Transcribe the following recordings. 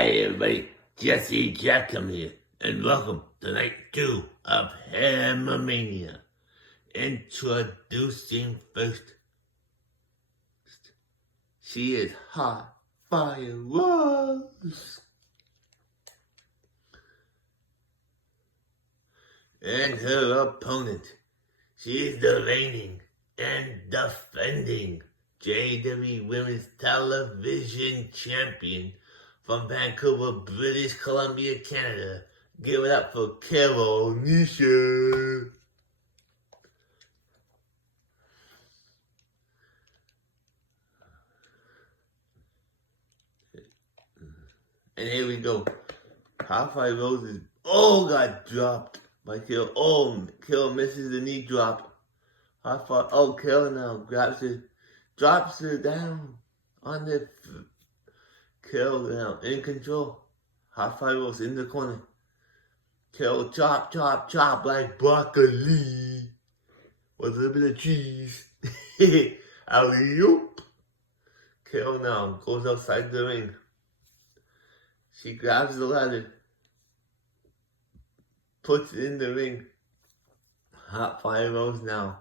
Hey everybody, Jackhammer here, and welcome to night 2 of Hammermania. Introducing first, she is Hot Fire Rose. And her opponent, she is the reigning and defending JWE Women's Television Champion from Vancouver, British Columbia, Canada. Give it up for Carol Nisha. And here we go. Hot Fire Roses. Got dropped by Carol. Carol misses the knee drop. Hot Fire. Carol now grabs her, drops her down on the. Carol now in control. Hot Fire Rose in the corner. Carol chop like broccoli with a little bit of cheese. Alley-oop. Carol now goes outside the ring. She grabs the ladder, puts it in the ring. Hot Fire Rose now.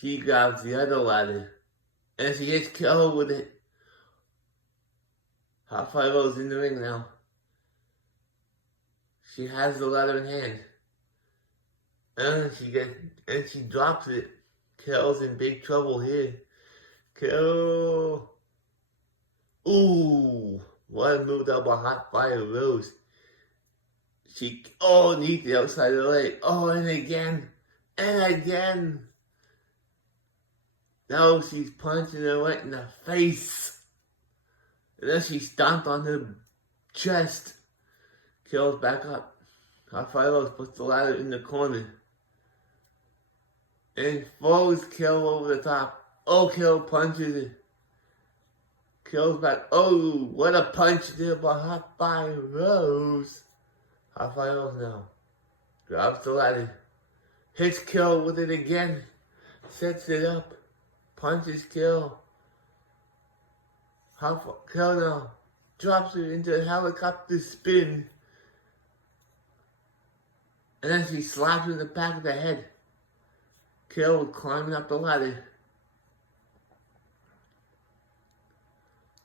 She grabs the other ladder, and she hits Carol with it. Hot Fire Rose in the ring now. She has the ladder in hand, and she drops it. Carol's in big trouble here. Carol. Ooh. What a move out by Hot Fire Rose. She, knees the outside of the leg. And again. And again. Now she's punching her right in the face. And then she stomped on her chest. Carol's back up. Hot Fire Rose puts the ladder in the corner. And throws Carol over the top. Carol punches it. Carol's back. What a punch there by Hot Fire Rose. Hot Fire Rose now. Grabs the ladder. Hits Carol with it again. Sets it up. Punches Carol. Carol now drops her into a helicopter spin. And then she slaps her in the back of the head. Carol climbing up the ladder.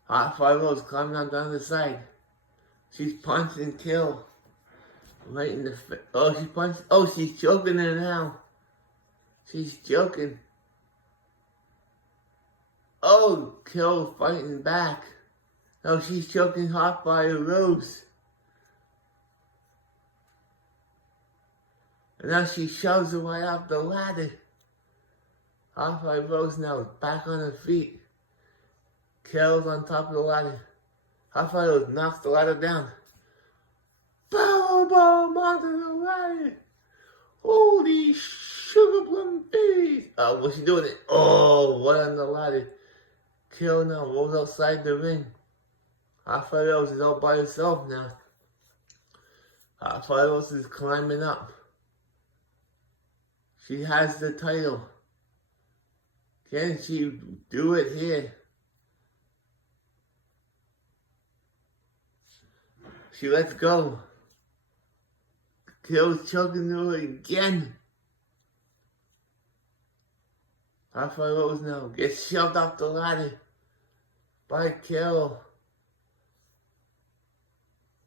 Hot Fire Rose climbing on down the side. She's punching Carol right in the face. She's choking her now. She's choking. Carol fighting back. She's choking Hot Fire Rose. And now she shoves her right off the ladder. Hot Fire Rose now is back on her feet. Carol's on top of the ladder. Hot Fire Rose knocks the ladder down. Powerbomb onto the ladder. Holy sugar plum face. What's she doing? Right on the ladder. Carol now rolls outside the ring. Hot Fire Rose is out by herself now. Hot Fire Rose is climbing up. She has the title. Can she do it here? She lets go. Carol's choking her again. Hot Fire Rose now gets shoved off the ladder by Carol.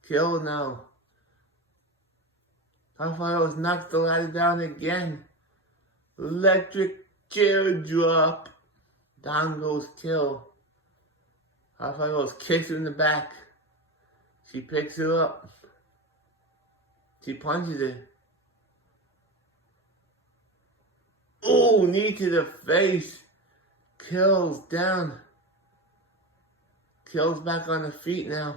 Carol now. Hot Fire Rose knocks the ladder down again. Electric chair drop. Down goes Carol. Hot Fire Rose kicks her in the back. She picks her up. She punches her. Knee to the face. Carol's down. Carol's back on her feet now.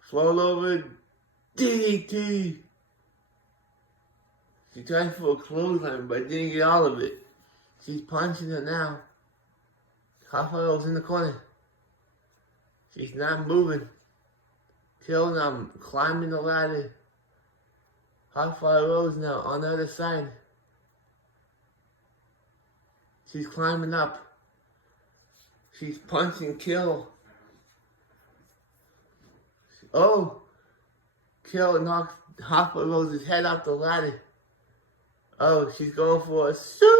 Fall over. DDT. She tried for a clothesline, but didn't get all of it. She's punching her now. Hot Fire Rose in the corner. She's not moving. Carol now climbing the ladder. Hot Fire Rose now on the other side. She's climbing up. She's punching Carol. Oh, Kill knocks Hot Fire Rose's head off the ladder. Oh, she's going for a suplex.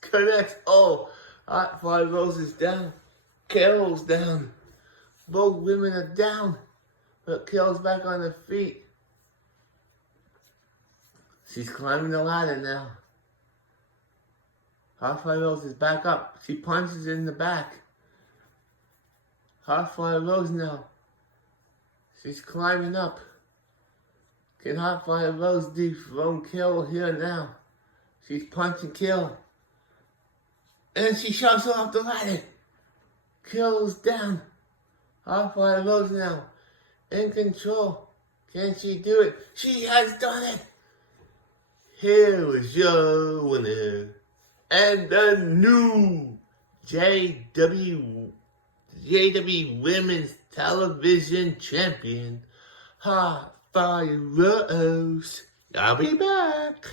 Connects. Oh, Hot Fire Rose is down. Carol's down. Both women are down. But Carol's back on her feet. She's climbing the ladder now. Hot Fire Rose is back up. She punches in the back. Hot Fire Rose now. She's climbing up. Can Hot Fire Rose dethrone Kill here now? She's punching Kill. And she shoves her off the ladder. Kill's down. Hot Fire Rose now. In control. Can she do it? She has done it. Here is your winner. And the new JWE Women's Television Champion, Hot Fire Rose. I'll be back.